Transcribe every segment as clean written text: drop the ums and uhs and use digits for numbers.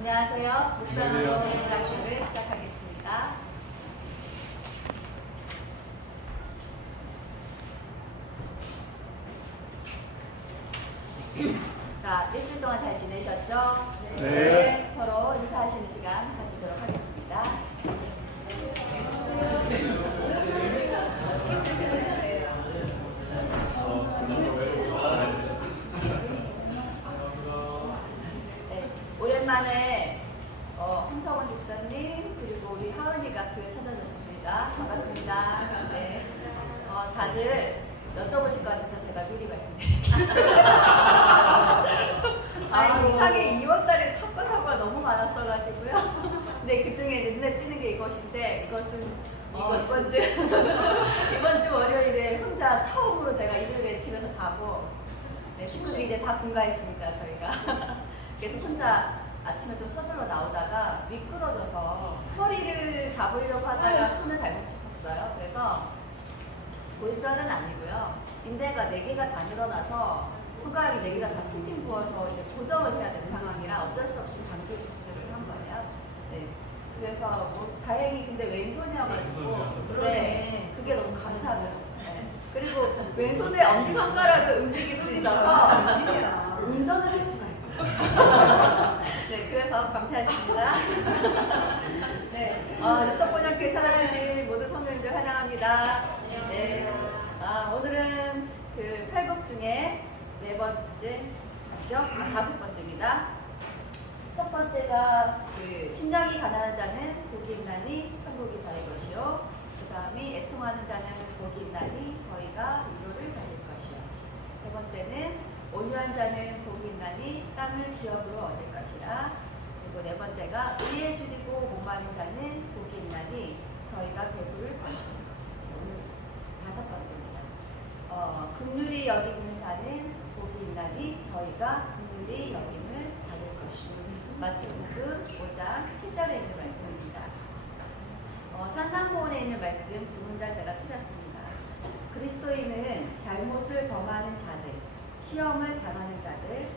안녕하세요. 묵상으로 시작회를 시작하겠습니다. 자, 일주일 동안 잘 지내셨죠? 네. 서로 인사하시는 시간 가지도록 하겠습니다. 네, 오랜만에 홍성원 집사님 그리고 우리 하은이가 교회 찾아줬습니다. 반갑습니다. 네, 다들 여쭤보실 것 같아서 제가 미리 말씀드릴게요. 이상하게 2월달에 사건사고가 너무 많았어가지고요. 근데 그 중에 눈에 띄는 게 이것인데 이것은 이번 주 월요일에 혼자 처음으로 제가 일요일에 집에서 자고 친구들이 이제 다 분가했습니다. 저희가 그래서 혼자 아침에 좀 서둘러 나오다가 미끄러져서 허리를 잡으려고 하다가 손을 잘못 짚었어요. 그래서 골절은 아니고요. 인대가 4개가 다 늘어나서 손가락이 4개가 다 팅팅 부어서 이제 고정을 해야 되는 상황이라 어쩔 수 없이 방귀 깁스를 한 거예요. 네. 그래서 다행히 근데 왼손이어가지고 네, 그게 너무 감사해요. 네. 그리고 왼손에 엄지손가락을 움직일 수 있어서 운전을 할 수가 있어요. 네, 그래서 감사했습니다. 네, 육석번역교회 찾아주신 모든 성도님들 환영합니다. 네, 오늘은 그 8곡 중에 4번째, 맞죠? 5번째입니다. 첫 번째가 그 심령이 가난한 자는 복이 있나니 천국이 저희 것이요. 그 다음이 애통하는 자는 복이 있나니 저희가 위로를 받을 것이요. 세 번째는 온유한 자는 복이 있나니 땅을 기업으로 얻을 것이라. 그리고 네 번째가 의에 줄이고 목마른 자는 복이 있나니 저희가 배부를 것이요. 오늘 5번째입니다. 긍휼히 여기는 자는 복이 있나니 저희가 긍휼히 여김을 받을 것이요. 마태복음 5장 7절에 있는 말씀입니다. 산상보원에 있는 말씀 두 문장 제가 추렸습니다. 그리스도인은 잘못을 범하는 자들, 시험을 당하는 자들,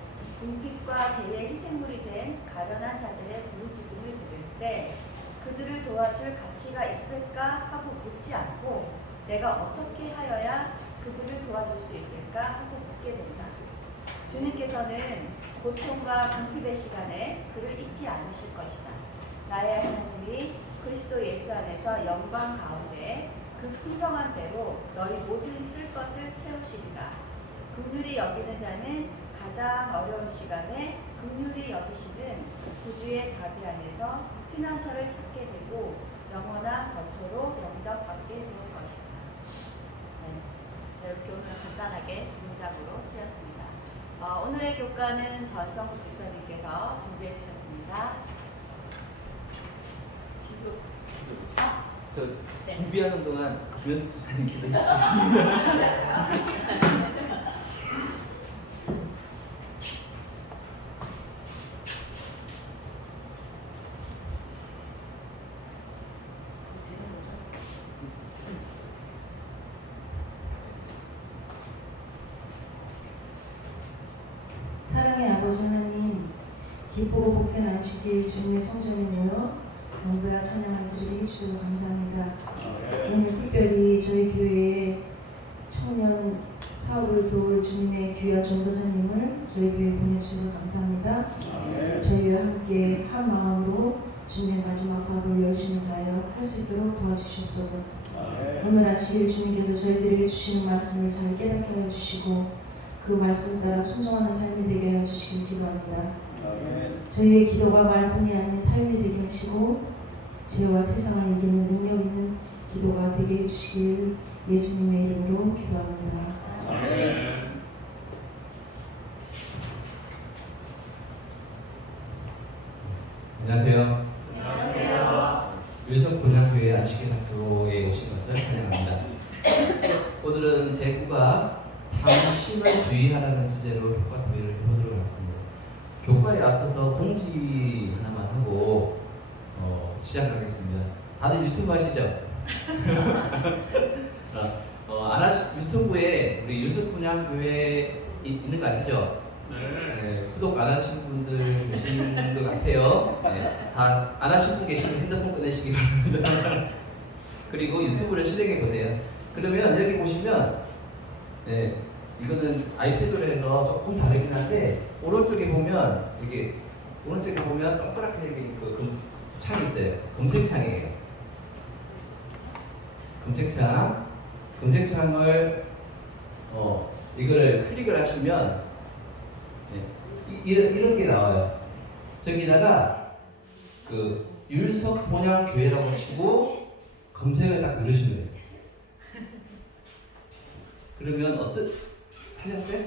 궁핍과 죄의 희생물이 된 가련한 자들의 부르짖음을 들을 때 그들을 도와줄 가치가 있을까 하고 묻지 않고 내가 어떻게 하여야 그들을 도와줄 수 있을까 하고 묻게 된다. 주님께서는 고통과 궁핍의 시간에 그를 잊지 않으실 것이다. 나의 하나님이 그리스도 예수 안에서 영광 가운데 그 풍성한 대로 너희 모든 쓸 것을 채우시리라. 긍휼히 여기는 자는 가장 어려운 시간에 긍휼히 여기시는 구주의 자비 안에서 피난처를 찾게 되고 영원한 거처로 영접받게 될 것이다. 네, 이렇게 오늘 간단하게 문장으로 추렸습니다. 오늘의 교과는 전성국 집사님께서 준비해 주셨습니다. 네. 준비하는 동안 김현숙 집사님 기도해 주셨습니다. 사랑의 아버지 하나님, 기쁘고 복된 안식일 주님의 성전에 모여 영부야 찬양을 드리게 해주셔서 감사합니다. 오늘 특별히 저희 교회에 청년 사업을 도울 주님의 귀한 전도사님을 저희 교회에 보내주셔서 감사합니다. 저희와 함께 한 마음으로 주님의 마지막 사업을 열심히 다하여 할 수 있도록 도와주시옵소서. 오늘 아침 주님께서 저희들에게 주시는 말씀을 잘 깨닫게 하여 주시고 그 말씀 따라 순종하는 삶이 되게 하여 주시길 기도합니다. 저희의 기도가 말뿐이 아닌 삶이 되게 하시고 죄와 세상을 이기는 능력 있는 기도가 되게 해주시길 예수님의 이름으로 기도합니다. 안녕하세요. 안녕하세요. 유석고등학교의 안식일학교에 오신 것을 환영합니다. 오늘은 제9가 당심을 주의하라는 주제로 교과 토의를 해보도록 하겠습니다. 교과에 앞서서 공지 하나만 하고 시작하겠습니다. 다들 유튜브 하시죠? 유튜브에 우리 유석고등학교에 있는 거 아시죠? 네, 구독 안 하신 분들 계신 것 같아요. 네, 다 안 하신 분 계시면 핸드폰 꺼내시기 바랍니다. 그리고 유튜브를 실행해 보세요. 그러면 여기 보시면 네, 이거는 아이패드로 해서 조금 다르긴 한데 오른쪽에 보면 이게 오른쪽에 보면 동그랗게 생긴 그 창이 있어요. 검색창이에요. 검색창을 이거를 클릭을 하시면 이런 게 나와요. 저기다가 그 율석본향교회라고 하시고 검색을 딱 누르시면 돼요. 그러면 하셨어요?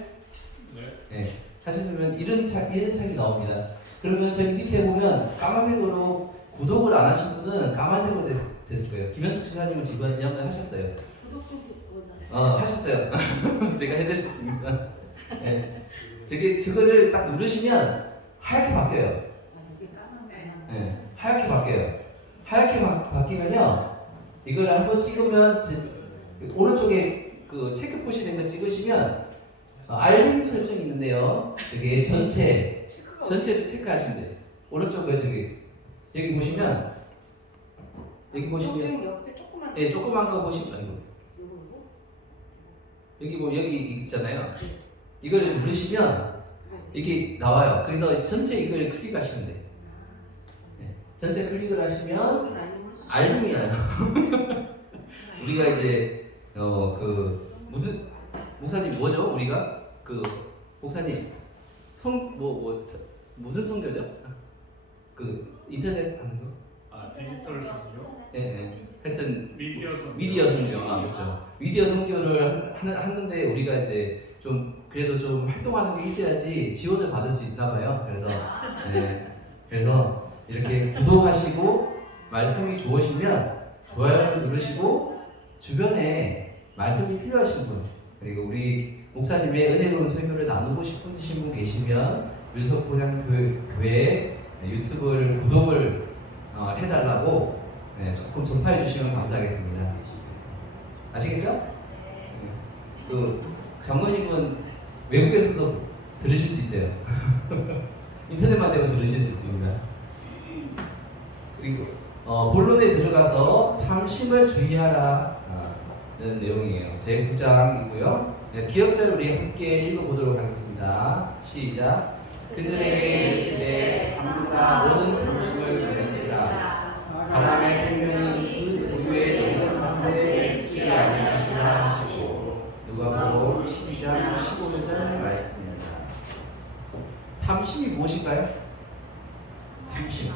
네. 하셨으면 이런 창이 나옵니다. 그러면 저기 밑에 보면 까만색으로 구독을 안 하신 분은 까만색으로 됐을 거예요. 김현숙 지사님은 지금 하셨어요. 구독 좀 하셨어요. 제가 해드렸습니다. 네. 저거를 딱 누르시면 하얗게 바뀌어요. 이게 까만 네. 하얗게 바뀌어요. 하얗게 바뀌면요. 이걸 한번 찍으면 오른쪽에 그 체크표시 된 거 찍으시면 알림 설정이 있는데요. 저게 전체 체크하시면 돼요. 오른쪽에 여기 보시면 옆에 조그만 예, 조그만 거 보시면 요거 여기 보면 여기 있잖아요. 이걸 누르시면 이게 나와요. 그래서 전체 이걸 클릭하시면 돼요. 네. 전체 클릭을 하시면 알림이 와요. 우리가 이제 무슨 목사님 뭐죠? 우리가 목사님 무슨 성교죠? 그 인터넷 하는 거? 디지털 성교? 네. 하여튼 미디어 성교. 그렇죠. 미디어 성교를 하는데 우리가 이제 좀 그래도 좀 활동하는 게 있어야지 지원을 받을 수 있나 봐요. 그래서 이렇게 구독하시고 말씀이 좋으시면 좋아요를 누르시고 주변에 말씀이 필요하신 분 그리고 우리 목사님의 은혜로운 설교를 나누고 싶으신 분 계시면 율석본향교회 유튜브를 구독을 해달라고 조금 전파해 주시면 감사하겠습니다. 아시겠죠? 그 장모님은 외국에서도 들으실 수 있어요. 인터넷만 되면 들으실 수 있습니다. 그리고 본론에 들어가서 탐심을 주의하라는 내용이에요. 제 9장이고요. 기억자를 우리 함께 읽어보도록 하겠습니다. 시작. 그들에게 이르시되 삼가 모든 탐심을 버리시라. 사람의 생명이 그 소유에 있는 가운데 있지 아니하시라 하시고 누가복음 12장 15절 말씀입니다. 탐심이 무엇인가요? 탐심.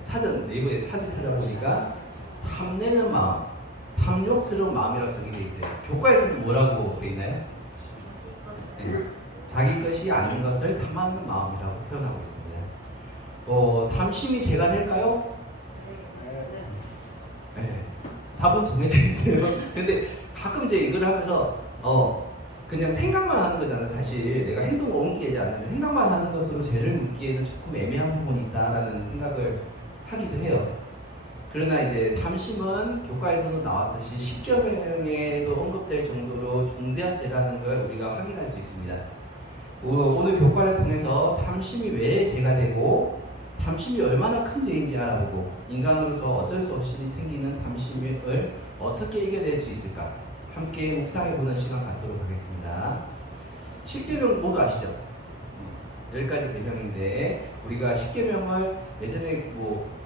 사전 네이버에 사진 찾아보니까 탐내는 마음, 탐욕스러운 마음이라고 적혀져 있어요. 교과에서는 뭐라고 되어 있나요? 자기 것이 아닌 것을 탐하는 마음이라고 표현하고 있습니다. 탐심이 죄가 될까요? 네. 답은 정해져 있어요. 근데 가끔 이제 이걸 하면서 그냥 생각만 하는 거잖아요. 사실 내가 행동을 옮기지 않는 생각만 하는 것으로 죄를 묻기에는 조금 애매한 부분이 있다라는 생각을 하기도 해요. 그러나 이제 탐심은 교과에서도 나왔듯이 십계명에도 언급될 정도로 중대한 죄라는 걸 우리가 확인할 수 있습니다. 오늘 교과를 통해서 탐심이 왜 죄가 되고 탐심이 얼마나 큰 죄인지 알아보고 인간으로서 어쩔 수 없이 생기는 탐심을 어떻게 이겨낼 수 있을까 함께 묵상해보는 시간 갖도록 하겠습니다. 10계명 모두 아시죠? 10가지 계명인데 우리가 10계명을 예전에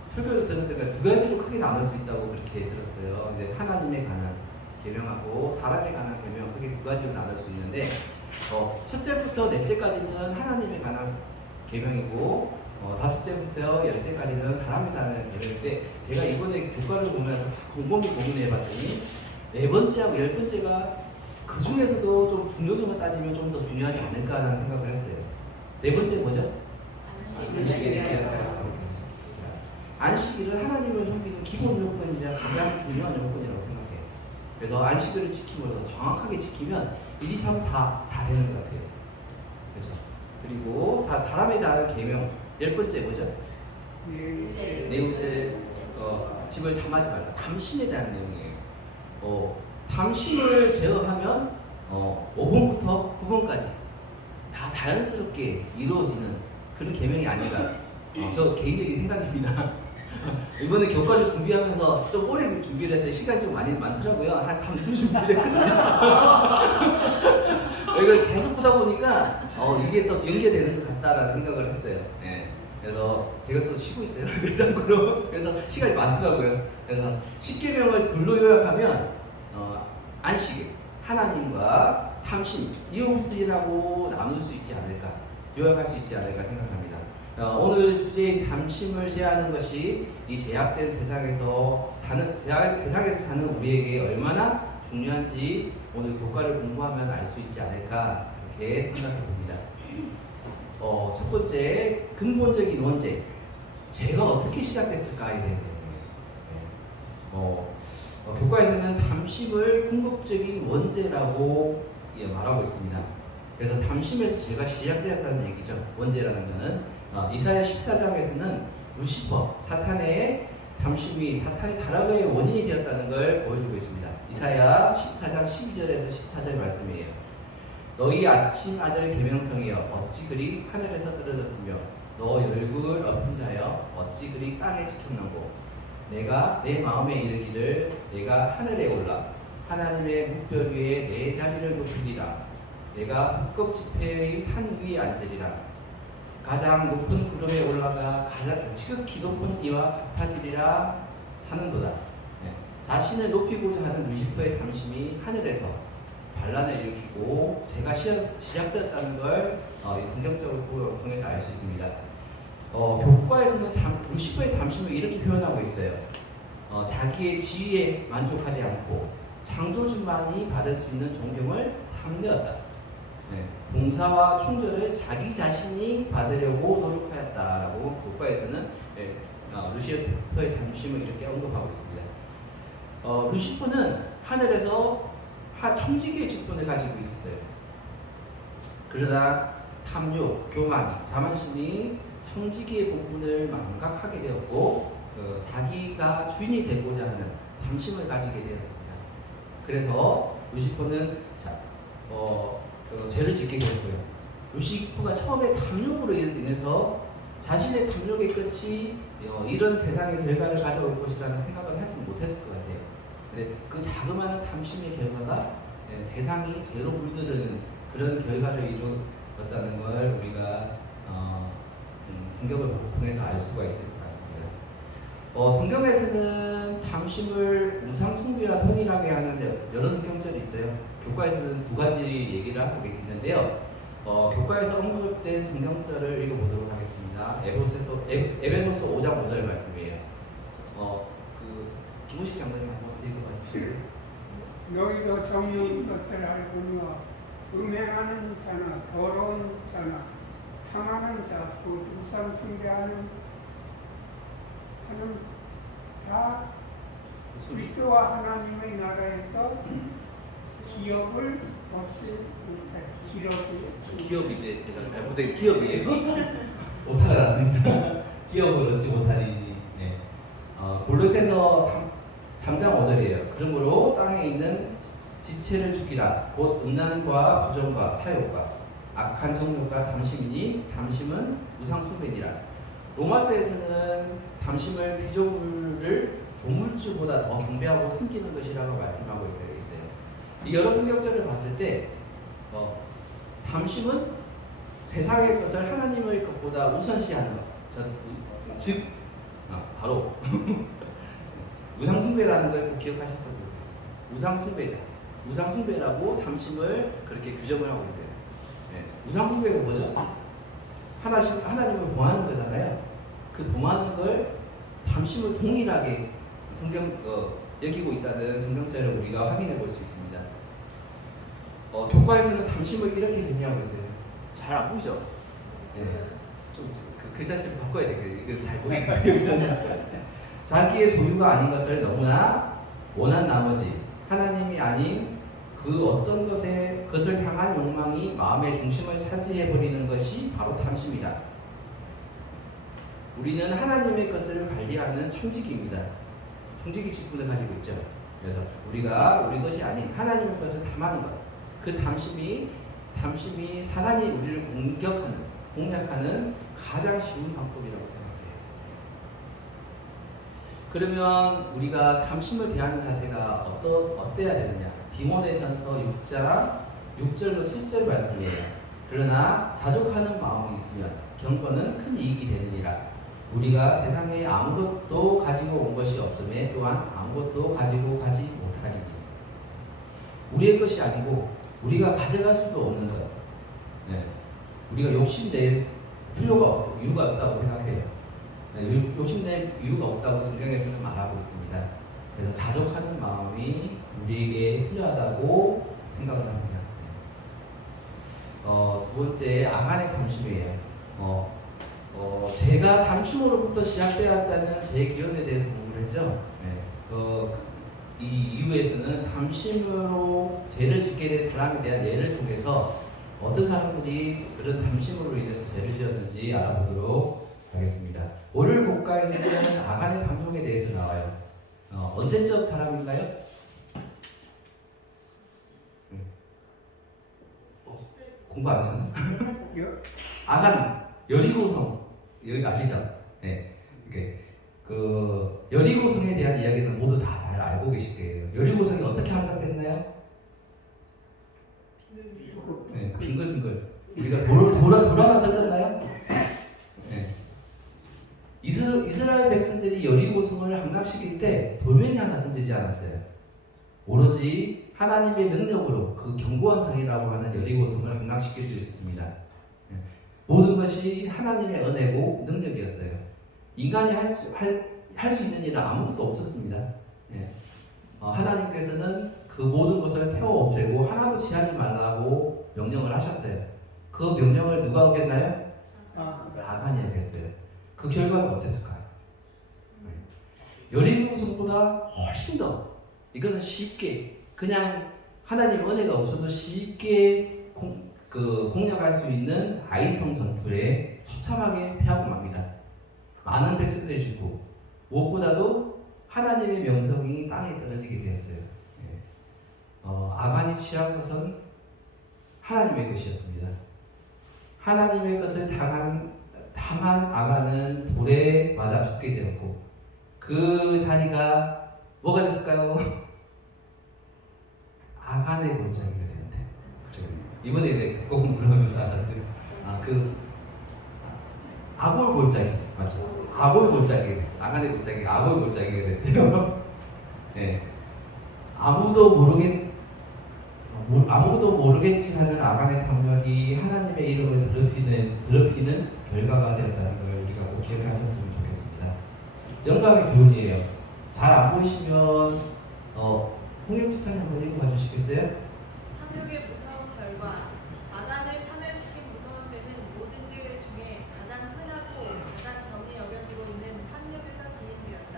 설교를 들을 때가 두 가지로 크게 나눌 수 있다고 그렇게 들었어요. 이제 하나님에 관한 계명하고 사람에 관한 계명 크게 두 가지로 나눌 수 있는데 첫째부터 넷째까지는 하나님에 관한 계명이고 다섯째부터 열째까지는 사람에 관한 계명인데 제가 이번에 교과를 보면서 곰곰이 고민해봤더니 네 번째하고 열 번째가 그 중에서도 좀 중요성을 따지면 좀 더 중요하지 않을까라는 생각을 했어요. 네 번째 뭐죠? 안식일은 하나님을 섬기는 기본 요건이자 가장 중요한 요건이라고 생각해요. 그래서 안식일을 지킴으로써 정확하게 지키면 1, 2, 3, 4 다 되는 것 같아요. 그렇죠? 그리고 다 사람에 대한 계명 열 번째 뭐죠? 내 옷을 집을 탐하지 말라. 탐심에 대한 내용이에요. 탐심을 제어하면 5번부터 9번까지 다 자연스럽게 이루어지는 그런 계명이 아닌가. 저 개인적인 생각입니다. 이번에 교과를 준비하면서 좀 오래 준비를 했어요. 시간이 좀 많더라고요. 한 3주 준비를 했거든요. 이걸 계속 보다 보니까 이게 또 연계되는 것 같다라는 생각을 했어요. 예. 그래서 제가 또 쉬고 있어요. 외장으로. 그래서 시간이 많더라고요. 그래서 10계명을 둘로 요약하면 안식, 하나님과 탐심, 이웃이라고 나눌 수 있지 않을까, 요약할 수 있지 않을까 생각합니다. 오늘 주제인 탐심을 제하는 것이 이 제약된 세상에서 사는 우리에게 얼마나 중요한지 오늘 교과를 공부하면 알 수 있지 않을까 이렇게 생각해 봅니다. 첫 번째 근본적인 원죄, 죄가 어떻게 시작됐을까에 대해 교과에서는 탐심을 궁극적인 원죄라고 말하고 있습니다. 그래서 탐심에서 죄가 시작되었다는 얘기죠. 원죄라는 것은 이사야 14장에서는 루시퍼, 사탄의 탐심이 사탄의 타락의 원인이 되었다는 걸 보여주고 있습니다. 이사야 14장 12절에서 14절 말씀이에요. 너희 아침 아들 계명성이여 어찌 그리 하늘에서 떨어졌으며 너 열국을 엎은 자여 어찌 그리 땅에 지켰는고 내가 내 마음에 이르기를 내가 하늘에 올라 하나님의 묵별 위에 내 자리를 높이리라 내가 북극 지폐의 산 위에 앉으리라 가장 높은 구름에 올라가 가장 지극히 높은 이와 같아지리라 하는도다. 자신을 높이고자 하는 루시퍼의 탐심이 하늘에서 반란을 일으키고 죄가 시작되었다는 걸 이 성경적으로 통해서 알 수 있습니다. 교과에서는 루시퍼의 탐심을 이렇게 표현하고 있어요. 자기의 지위에 만족하지 않고 창조주만이 받을 수 있는 존경을 탐내었다. 봉사와 충절을 자기 자신이 받으려고 노력하였다라고 교과에서는 루시퍼의 탐심을 이렇게 언급하고 있습니다. 루시퍼는 하늘에서 청지기의 직분을 가지고 있었어요. 그러나 탐욕, 교만, 자만심이 청지기의 본분을 망각하게 되었고 자기가 주인이 되고자 하는 탐심을 가지게 되었습니다. 그래서 루시퍼는 죄를 짓게 되었고요. 루시퍼가 처음에 탐욕으로 인해서 자신의 탐욕의 끝이 이런 세상의 결과를 가져올 것이라는 생각을 하지는 못했을 것 같아요. 근데 그 자그마한 탐심의 결과가 세상이 죄로 물들는 그런 결과를 이루었다는 걸 우리가 성경을 통해서 알 수가 있을 것 같습니다. 성경에서는 탐심을 우상숭배와 동일하게 하는 여러 성경절이 있어요. 교과에서는 두 가지 얘기를 하고 있는데요. 교과에서 언급된 성경절을 읽어보도록 하겠습니다. 에베소서 5장 5절 말씀이에요. 김우식 장로님 한번 읽어봐 주시고요. 너희도 정욕인 것을 알거니와 음행하는 자나 더러운 자나 탐하는 자 곧 우상 숭배하는 다 그리스도와 하나님의 나라에서 기업을 얻지 못해. 기업인데 제가 잘못된 기업이에요. 오타가 났습니다. 기업을 얻지 못하리니. 골로새서 3장 5절이에요. 그러므로 땅에 있는 지체를 죽이라. 곧 음란과 부정과 사욕과 악한 정욕과 탐심이니 탐심은 우상 숭배니라. 로마서에서는 탐심을 피조물을 조물주보다 더 경배하고 섬기는 것이라고 말씀하고 있어요. 이 여러 성경절을 봤을 때 탐심은 세상의 것을 하나님의 것보다 우선시하는 것. 즉 바로 우상숭배라는 걸 꼭 기억하셨으면 좋겠어요. 우상숭배자, 우상숭배라고 탐심을 그렇게 규정을 하고 있어요. 우상숭배가 뭐죠? 하나님을 봉하는 거잖아요. 그 봉하는 걸 탐심을 동일하게 여기고 있다는 성경절을 우리가 확인해 볼 수 있습니다. 교과에서는 탐심을 이렇게 정의하고 있어요. 잘 안 보이죠? 좀 그 글자체를 바꿔야 돼. 이거 잘 보이거든요. 자기의 소유가 아닌 것을 너무나 원한 나머지 하나님이 아닌 그 어떤 것을 향한 욕망이 마음의 중심을 차지해 버리는 것이 바로 탐심이다. 우리는 하나님의 것을 관리하는 청지기입니다. 청지기 직분을 가지고 있죠. 그래서 우리가 우리 것이 아닌 하나님의 것을 탐하는 것, 그 담심이 사단이 우리를 공략하는 가장 쉬운 방법이라고 생각해요. 그러면 우리가 담심을 대하는 자세가 어때야 되느냐? 디모데전서 6장 6절로 7절 말씀이에요. 그러나 자족하는 마음이 있으면 경건은 큰 이익이 되느니라. 우리가 세상에 아무것도 가지고 온 것이 없음에 또한 아무것도 가지고 가지 못하리니. 우리의 것이 아니고 우리가 가져갈 수도 없는 것. 네. 우리가 욕심낼 이유가 없다고 생각해요. 네. 욕심낼 이유가 없다고 성경에서는 말하고 있습니다. 그래서 자족하는 마음이 우리에게 필요하다고 생각을 합니다. 두 번째, 아간의 담심이에요. 제가 담심으로부터 시작되었다는 제 기원에 대해서 공부를 했죠. 네. 이 이후에서는 담심으로 죄를 짓게 된 사람에 대한 예를 통해서 어떤 사람들이 그런 담심으로 인해서 죄를 지었는지 알아보도록 하겠습니다. 오늘 국가에서는 아간의 담용에 대해서 나와요. 언제적 사람인가요? 공부 안 하셨나? 아간 여리고성 여기 아시죠? 네. 그 여리고성에 대한 이야기는 모두 다 잘 알고 계실 거예요. 여리고성이 어떻게 함락됐나요? 네, 빙글빙글. 우리가 돌아다녔잖아요. 네. 이스라엘 백성들이 여리고성을 함락시킬 때 돌멩이 하나 던지지 않았어요. 오로지 하나님의 능력으로 그 견고한 성이라고 하는 여리고성을 함락시킬 수 있었습니다. 네. 모든 것이 하나님의 은혜고 능력이었어요. 인간이 할 수 있는 일은 아무것도 없었습니다. 예. 하나님께서는 그 모든 것을 태워 없애고 하나도 취하지 말라고 명령을 하셨어요. 그 명령을 누가 어겼나요? 아간이 어겼어요. 그 결과는 어땠을까요? 여리고성보다 훨씬 더 이거는 쉽게 그냥 하나님의 은혜가 없어도 쉽게 공략할 수 있는 아이성 전투에 처참하게 패하고 맙니다. 많은 백성들이 죽고 무엇보다도 하나님의 명성이 땅에 떨어지게 되었어요. 예. 아간이 취한 것은 하나님의 것이었습니다. 하나님의 것을 당한 아간은 돌에 맞아 죽게 되었고 그 자리가 뭐가 됐을까요? 아간의 골짜기가 되는데 이번에 그거 공부를 하면서 알았어요. 아골 골짜기 맞죠? 아골 골짜기가 됐어요. 아간의 골짜기가 아골 골짜기가 됐어요. 네. 아무도 모르겠지 하는 아간의 탐욕이 하나님의 이름을 더럽히는 결과가 되었다는 걸 우리가 꼭 기억하셨으면 좋겠습니다. 영감의 교훈이에요. 잘 안 보이시면 홍영 집사님 한번 읽어봐 주시겠어요? 탐욕의 무서운 결과. 아간을 파멸시킨 무서운 죄는 모든 죄 중에 가장 흔하고 가장 경히 여겨지고 있는 탐욕에서 기인되었다.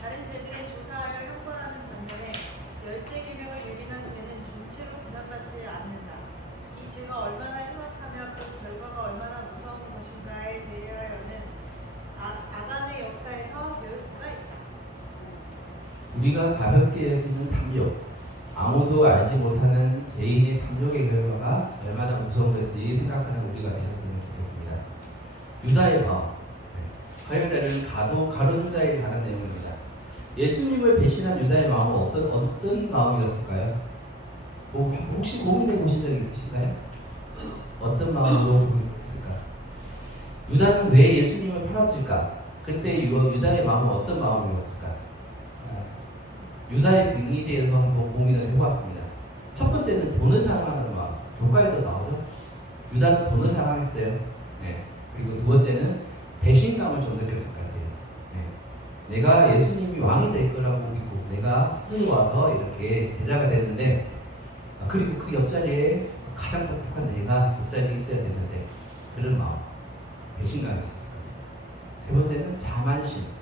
다른 죄들은 조사하여 형벌하는 반면에 열째 계명을 유린한 죄는 존체로 부담받지 않는다. 이 죄가 얼마나 흉악하며 그 결과가 얼마나 무서운 것인가에 대하여는 아간의 역사에서 배울 수가 있다. 우리가 가볍게 여기는 탐욕, 아무도 알지 못하는 죄인의 탐욕의 결과가 얼마나 무서운 건지 생각하는 우리가 되셨으면 좋겠습니다. 유다의 마음, 화요일에는 가론 유다에 관한 내용입니다. 예수님을 배신한 유다의 마음은 어떤 마음이었을까요? 혹시 고민해 보신 적 있으신가요? 어떤 마음으로 했을까? 유다는 왜 예수님을 팔았을까? 그때 유다의 마음은 어떤 마음이었을까? 유다의 빙의에 대해서 한번 고민을 해보았습니다. 첫 번째는 돈을 사랑하는 마음, 교과에도 나오죠. 유다는 돈을 사랑했어요. 네. 그리고 두 번째는 배신감을 좀 느꼈을 것 같아요. 네. 내가 예수님이 왕이 될 거라고 믿고 내가 스스로 와서 이렇게 제자가 됐는데 그리고 그 옆자리에 가장 똑똑한 내가 옆자리에 있어야 되는데 그런 마음, 배신감이 있었어요. 세 번째는 자만심.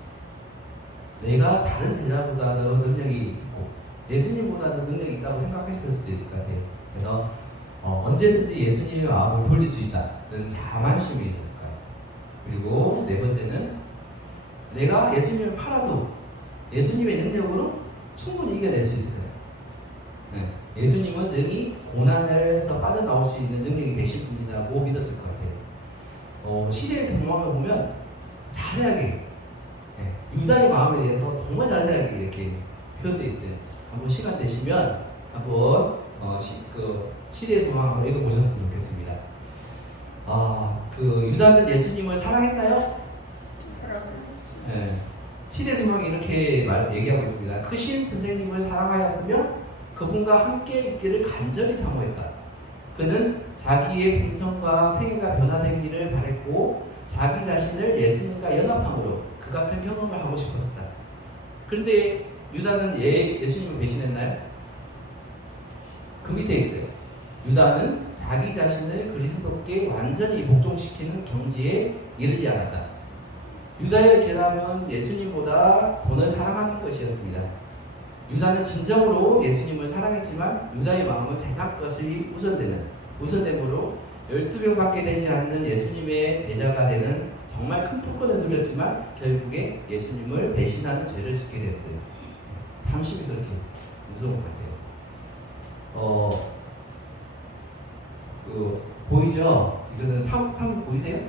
내가 다른 제자보다도 능력이 있고 예수님보다도 능력이 있다고 생각했을 수도 있을 것 같아요. 그래서 언제든지 예수님의 마음을 돌릴 수 있다는 자만심이 있었을 것 같아요. 그리고 네 번째는 내가 예수님을 팔아도 예수님의 능력으로 충분히 이겨낼 수 있을 거예요. 네. 예수님은 능히 고난에서 빠져나올 수 있는 능력이 되실 분이라고 믿었을 것 같아요. 시대의 상황을 보면 자세하게 유다의 마음에 대해서 정말 자세하게 이렇게 표현되어 있어요. 한번 시간 되시면 한번 시대의 상황 한번 읽어보셨으면 좋겠습니다. 유다는 예수님을 사랑했나요? 네. 시대 소망이 이렇게 얘기하고 있습니다. 크신 선생님을 사랑하였으며 그분과 함께 있기를 간절히 사모했다. 그는 자기의 품성과 생애가 변화되기를 바랬고 자기 자신을 예수님과 연합함으로 그 같은 경험을 하고 싶었다. 그런데 유다는 예수님을 배신했나요? 그 밑에 있어요. 유다는 자기 자신을 그리스도께 완전히 복종시키는 경지에 이르지 않았다. 유다의 결함은 예수님보다 돈을 사랑하는 것이었습니다. 유다는 진정으로 예수님을 사랑했지만 유다의 마음은 세상 것이 우선됨으로 12명밖에 되지 않는 예수님의 제자가 되는 정말 큰 특권을 누렸지만 결국에 예수님을 배신하는 죄를 짓게 됐어요. 탐심이 그렇게 무서운 것 같아요. 보이죠? 이거는 3 보이세요?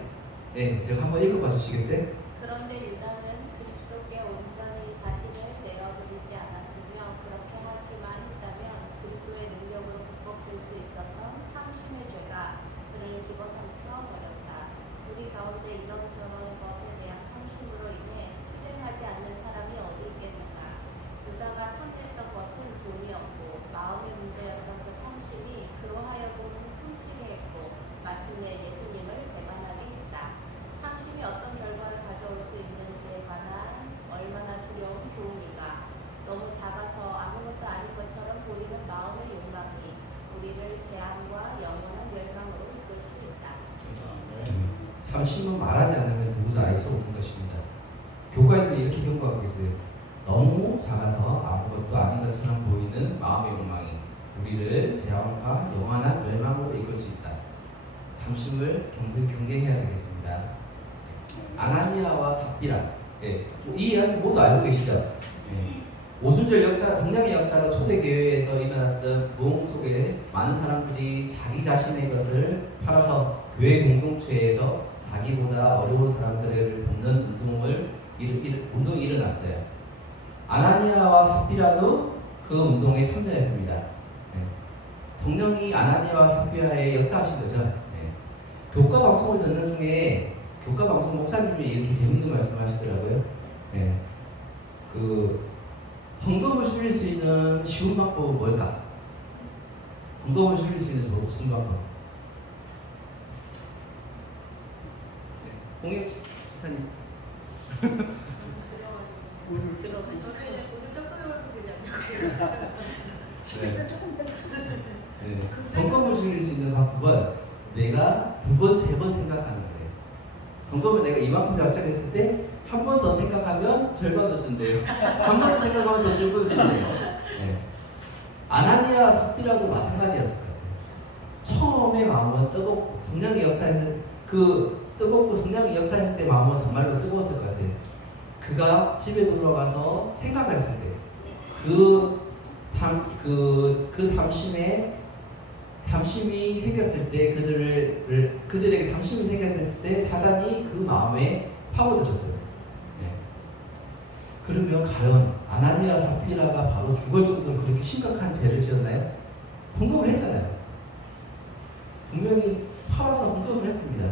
네, 제가 한번 읽어봐 주시겠어요? 그런데 유다는 그리스도께 온전히 자신을 내어드리지 않았으며 그렇게 하기만 했다면 그리스도의 능력으로 극복될 수 있었던 탐심의 죄가 그를 집어삼켜 버렸다. 우리 가운데 이런저런 것에 대한 탐심으로 인해 투쟁하지 않는 사람이 어디 있겠는가. 유다가 탐냈던 것은 돈이었고 마음의 문제였던 그 탐심이 그로 하여금 훔치게 했고 마침내 예수님을 배반하게 했다. 탐심이 어떤 결과를 가져올 수 있는지에 관한 얼마나 두려운 교훈인가. 너무 작아서 아무것도 아닌 것처럼 보이는 마음의 욕망이 우리를 재앙과 영원한 멸망으로 이끌 수 있다. 탐심은 말하지 않으면 누구도 알 수 없는 것입니다. 교과에서 이렇게 경고하고 있어요. 너무 작아서 아무것도 아닌 것처럼 보이는 마음의 욕망이 우리를 재앙과 영원한 멸망으로 이끌 수 있다. 탐심을 경계해야 되겠습니다. 아나니아와 삽비라, 이 이야기 모두 알고 계시죠? 오순절 역사, 성령의 역사로 초대교회에서 일어났던 부흥 속에 많은 사람들이 자기 자신의 것을 팔아서 교회 공동체에서 자기보다 어려운 사람들을 돕는 운동이 일어났어요. 아나니아와 삽비라도 그 운동에 참여했습니다. 성령이 아나니아와 삽비라의 역사하신 거죠. 교과 방송을 듣는 중에 교과 방송 목사님이 이렇게 재밌는 말씀을 하시더라고요. 헌금을 줄일 수 있는 쉬운 방법은 뭘까? 헌금을 줄일 수 있는 좋은 방법. 홍익 집사님. 저는 이제 돈을 조금 해보는 그냥 진짜 조금 헌금을 줄일 수 있는 방법은 내가 2번, 3번 생각하는 거예요. 헌금을 내가 이만큼 약속했을 때 한 번 더 생각하면 절반을 쓴대요. 한 번 더 생각하면 더 절반을 쓴대요. 아나니아 삽비라도 마찬가지였을 것 같아요. 처음에 마음은 뜨겁고 성령의 역사에서 뜨겁고 성령의 역사했을 때 마음은 정말로 뜨거웠을 것 같아요. 그가 집에 돌아가서 생각했을 때 탐심이 생겼을 때 그들에게 탐심이 생겼을 때 사단이 그 마음에 파고들었어요. 그러면 과연 아나니아 삽비라가 바로 죽을 정도로 그렇게 심각한 죄를 지었나요? 헌금을 했잖아요. 분명히 팔아서 헌금을 했습니다.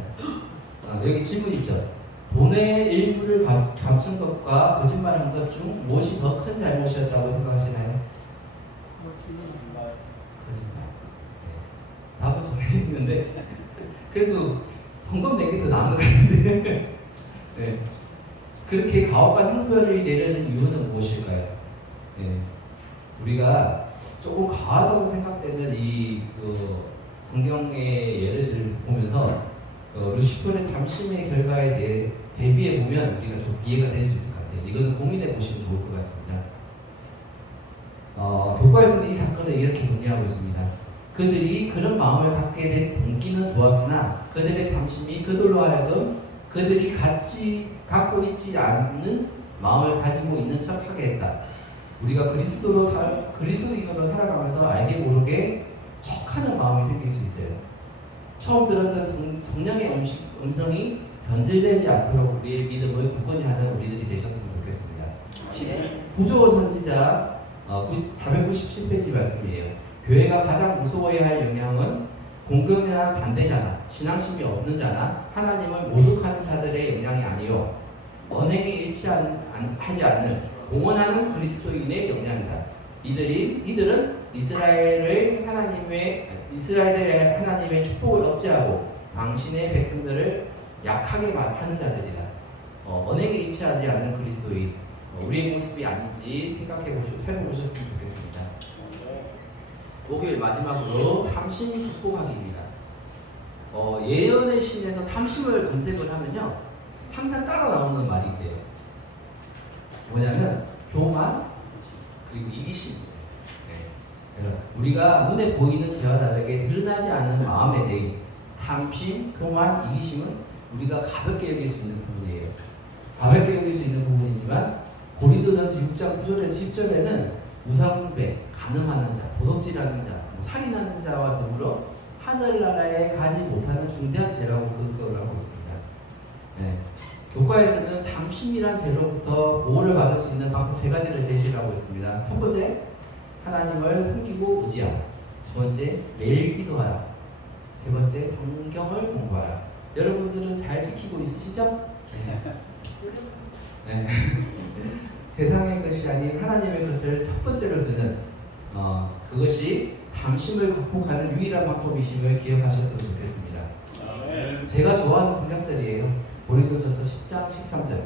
여기 질문 있죠. 돈의 일부를 감춘 것과 거짓말한 것 중 무엇이 더 큰 잘못이었다고 생각하시나요? 거짓말. 답은 정해져 있는데 그래도 헌금 내기 더 나은 것 같은데. 그렇게 가혹한 형벌이 내려진 이유는 무엇일까요? 우리가 조금 과하다고 생각되는 성경의 예를 보면서 루시퍼의 탐심의 결과에 대해 대비해 보면 우리가 좀 이해가 될 수 있을 것 같아요. 이거는 고민해 보시면 좋을 것 같습니다. 교과에서는 이 사건을 이렇게 정리하고 있습니다. 그들이 그런 마음을 갖게 된 동기는 좋았으나 그들의 탐심이 그들로 하여금 그들이 갖고 있지 않는 마음을 가지고 있는 척하게 했다. 우리가 그리스도인으로 살아가면서 알게 모르게 척하는 약하는 마음이 생길 수 있어요. 처음 들었던 성령의 음성이 변질되지 않도록 우리의 믿음을 굳건히 하는 우리들이 되셨으면 좋겠습니다. 구조 선지자 497페이지 말씀이에요. 교회가 가장 무서워해야 할 영향은 공경이나 반대자나 신앙심이 없는 자나 하나님을 모독하는 자들의 영향이 아니요 언행에 일치하지 않는 공언하는 그리스도인의 영향이다. 이들은 이스라엘의 하나님의 축복을 억제하고 당신의 백성들을 약하게 하는 자들이다. 언행에 일치하지 않는 그리스도인, 우리의 모습이 아닌지 살펴보셨으면 좋겠습니다. 목요일 마지막으로 탐심 극복하기입니다. 예언의 신에서 탐심을 검색을 하면요 항상 따라 나오는 말이 있대요. 뭐냐면 교만 그리고 이기심. 그래서 우리가 눈에 보이는 죄와 다르게 드러나지 않는 마음의 죄인, 탐심, 교만, 이기심은 우리가 가볍게 여길 수 있는 부분이에요. 가볍게 여길 수 있는 부분이지만 고린도전서 6장 9절에서 10절에는 우상숭배, 간음하는 자, 도둑질하는 자, 살인하는 자와 더불어 하늘나라에 가지 못하는 중대한 죄라고 그걸 하고 있습니다. 네. 교과에서는 탐심이란 죄로부터 보호를 받을 수 있는 방법 3가지를 제시를 하고 있습니다. 첫 번째, 하나님을 섬기고 의지하라. 두 번째, 매일 기도하라. 세 번째, 성경을 공부하라. 여러분들은 잘 지키고 있으시죠? 네. 세상의 것이 아닌 하나님의 것을 첫 번째로 드는 그것이 탐심을 극복하는 유일한 방법이심을 기억하셨으면 좋겠습니다. 제가 좋아하는 성경절이에요. 고린도전서 10장 13절.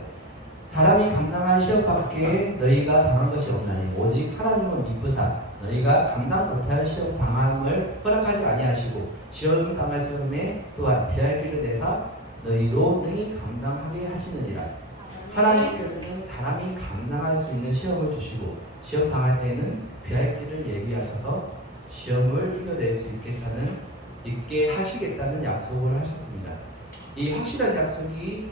사람이 감당할 시험밖에 너희가 당한 것이 없나니 오직 하나님은 미쁘사 너희가 감당 못할 시험 당함을 허락하지 아니하시고 시험 당할 시험에 또한 피할 길을 내사 너희로 능히 감당하게 하시느니라. 하나님께서는 사람이 감당할 수 있는 시험을 주시고 시험 당할 때에는 피할 길을 예비하셔서 시험을 이겨낼 수 있게 하시겠다는 약속을 하셨습니다. 이 확실한 약속이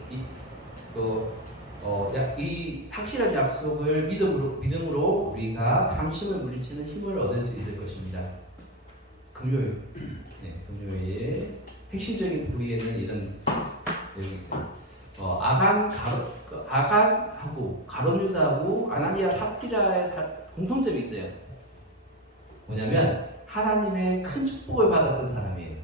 이 확실한 약속을 믿음으로 우리가 탐심을 물리치는 힘을 얻을 수 있을 것입니다. 금요일 핵심적인 부위에는 이런 내용이 있어요. 아간하고 가룟유다하고 아나니아 삽비라의 공통점이 있어요. 뭐냐면 하나님의 큰 축복을 받았던 사람이에요.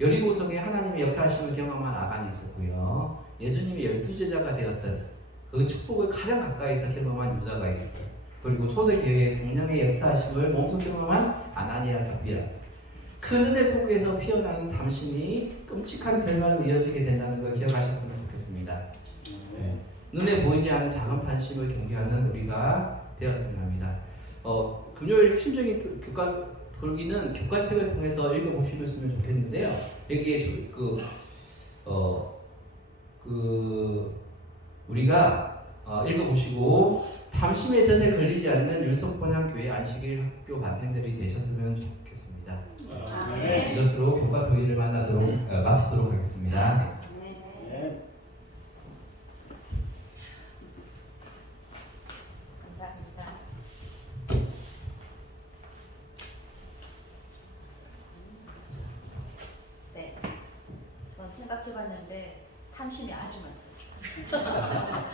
여리고성에 하나님의 역사하심을 경험한 아간이 있었고요. 예수님이 12제자가 되었던 그 축복을 가장 가까이서 경험한 유다가 있었고요. 그리고 초대교회의 성령의 역사하심을 몸소 경험한 아나니아 삽비라. 큰 은혜 속에서 피어나는 탐심이 끔찍한 결말로 이어지게 된다는 걸 기억하셨으면 좋겠습니다. 눈에 보이지 않는 작은 탐심을 경계하는 우리가 되었으면 합니다. 금요일 핵심적인 돌기는 교과책을 통해서 읽어보시면 좋겠는데요. 여기에 우리가 읽어보시고 탐심의 덫에 걸리지 않는 율성번향교회 안식일 학교 반생들이 되셨으면 좋겠습니다. 이것으로 교과 도의를 마치도록 하겠습니다. 감사합니다. 네, 전 생각해봤는데 탐심이 아주 많더라고요.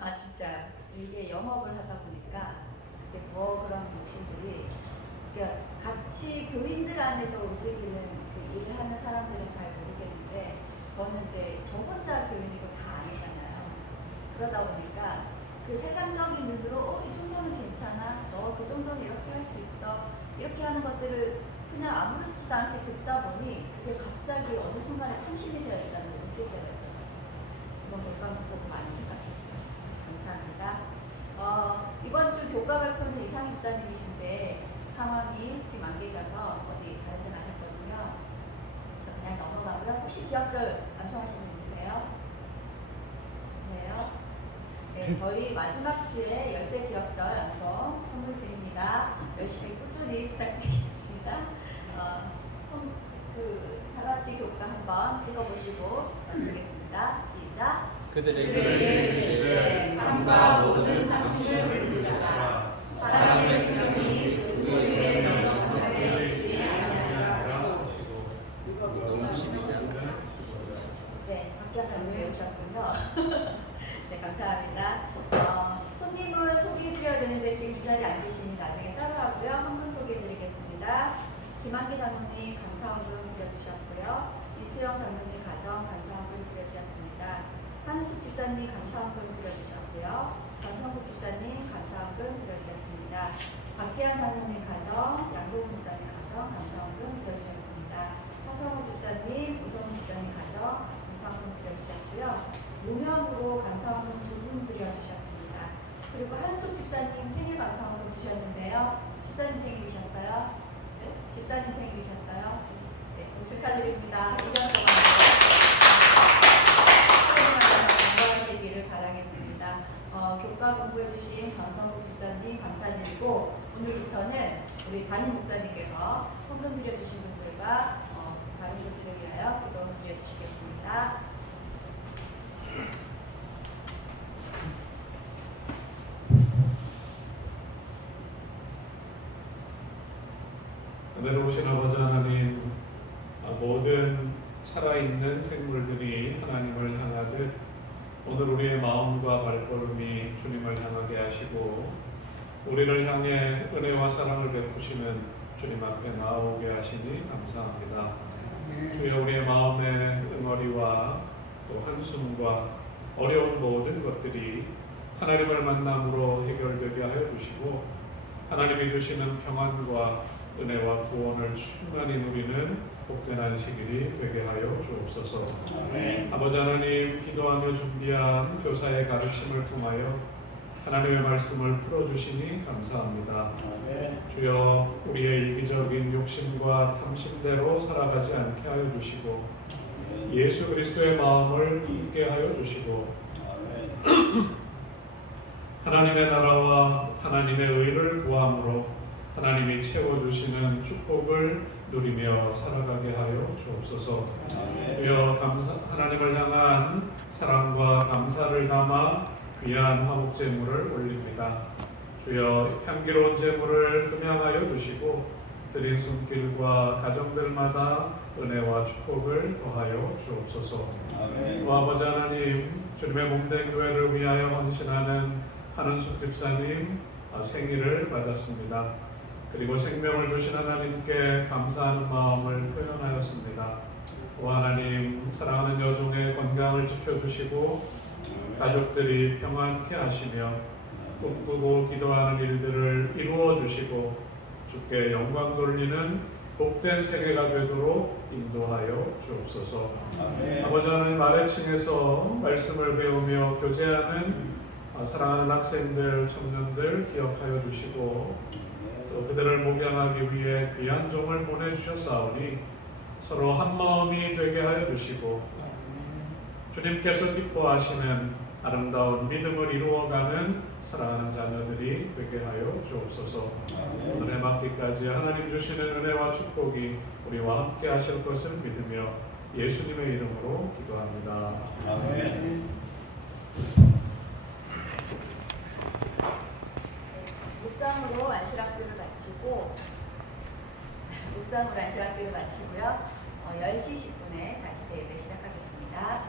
아 진짜 이게 영업을 하다 보니까 더 그런 욕심들이 그러니까 같이 교인들 안에서 움직이는 그 일을 하는 사람들은 잘 모르겠는데 저는 이제 저 혼자 교인이고 다 아니잖아요. 그러다 보니까 그 세상적인 눈으로 이 정도는 괜찮아, 너 그 정도는 이렇게 할 수 있어, 이렇게 하는 것들을 그냥 아무렇지도 않게 듣다 보니 그게 갑자기 어느 순간에 탐심이 되어 있다는 걸 느끼게 되어 있더라고요. 이번 교과문서도 많이 생각했어요. 감사합니다. 이번 주 교과 발표는 이상희 집사님이신데 상황이 지금 안 계셔서 어디 다른 데 나셨거든요. 그래서 그냥 넘어가고요. 혹시 기억절 암송하신 분 있으세요? 없으세요? 네, 저희 마지막 주에 열쇠 기억절 암송 선물 드립니다. 열심히 꾸준히 부탁드리겠습니다. 다 같이 교과 한번 읽어보시고 마치겠습니다. 시작. 그들에게 주시되 삶과 모든 탐심을 물리치사 사람의 생명이 그 소유에 넘어가게 되지 아니하며 박기환 배우셨군요. 네, 감사합니다. 손님을 소개해드려야 되는데 지금 그 자리에 안 계시니 나중에 따로 하고요. 한 분 소개해드리겠습니다. 김한기 장로님 감사원금 드려주셨고요. 이수영 장로님 가정 감사원금 드려주셨습니다. 한숙 집사님 감사원금 드려주셨고요. 전성국 집사님 감사원금 드려주셨습니다. 박기환 장로님 가정, 양도훈 목사님 가정 감사원금 드려주셨습니다. 차성호 집사님, 우성훈 집사님 가정 감사원금 드려주셨고요. 무명으로 감사원금 2분 드려주셨습니다. 그리고 한숙 집사님 생일 감사원금 주셨는데요. 집사님 생일이셨어요? 네? 집사님 생일이셨어요? 네, 축하드립니다. 1년 동안 건강하시기를 바라겠습니다. 교과 공부해주신 전성국 집사님 감사드리고 오늘부터는 우리 담임 목사님께서 헌금 드려주신 분들과 다른 분들을 위하여 기도 드려주시겠습니다. 은혜로우신 아버지 하나님, 모든 살아있는 생물들이 하나님을 향하듯 오늘 우리의 마음과 발걸음이 주님을 향하게 하시고 우리를 향해 은혜와 사랑을 베푸시는 주님 앞에 나오게 하시니 감사합니다. 주여 우리의 마음의 응어리와 또 한숨과 어려운 모든 것들이 하나님을 만남으로 해결되게 하여 주시고 하나님이 주시는 평안과 은혜와 구원을 충만히 누리는 복된 안식일이 되게 하여 주옵소서. 아버지 하나님, 기도하며 준비한 교사의 가르침을 통하여 하나님의 말씀을 풀어주시니 감사합니다. 주여 우리의 이기적인 욕심과 탐심대로 살아가지 않게 하여 주시고 예수 그리스도의 마음을 품게 하여 주시고 하나님의 나라와 하나님의 의를 구함으로 하나님이 채워주시는 축복을 누리며 살아가게 하여 주옵소서. 주여 하나님을 향한 사랑과 감사를 담아 귀한 화목제물을 올립니다. 주여 향기로운 제물을 흠양하여 주시고 드린 손길과 가정들마다 은혜와 축복을 더하여 주옵소서. 또 아버지 하나님, 주님의 몸된 교회를 위하여 헌신하는 한은숙 집사님 생일을 맞았습니다. 그리고 생명을 주신 하나님께 감사하는 마음을 표현하였습니다. 또 하나님, 사랑하는 여종의 건강을 지켜주시고 가족들이 평안케 하시며 꿈꾸고 기도하는 일들을 이루어 주시고 주께 영광 돌리는 복된 세계가 되도록 인도하여 주옵소서. 아버지 하나님, 아래층에서 말씀을 배우며 교제하는 사랑하는 학생들, 청년들 기억하여 주시고 또 그들을 목양하기 위해 귀한 종을 보내주셨사오니 서로 한마음이 되게 하여 주시고 주님께서 기뻐하시는 아름다운 믿음을 이루어가는 사랑하는 자녀들이 되게 하여 주옵소서. 오늘의 맞기까지 하나님 주시는 은혜와 축복이 우리와 함께 하실 것을 믿으며 예수님의 이름으로 기도합니다. 아멘. 묵상으로 안식학교를 마치고요. 10시 10분에 다시 대회 시작하겠습니다.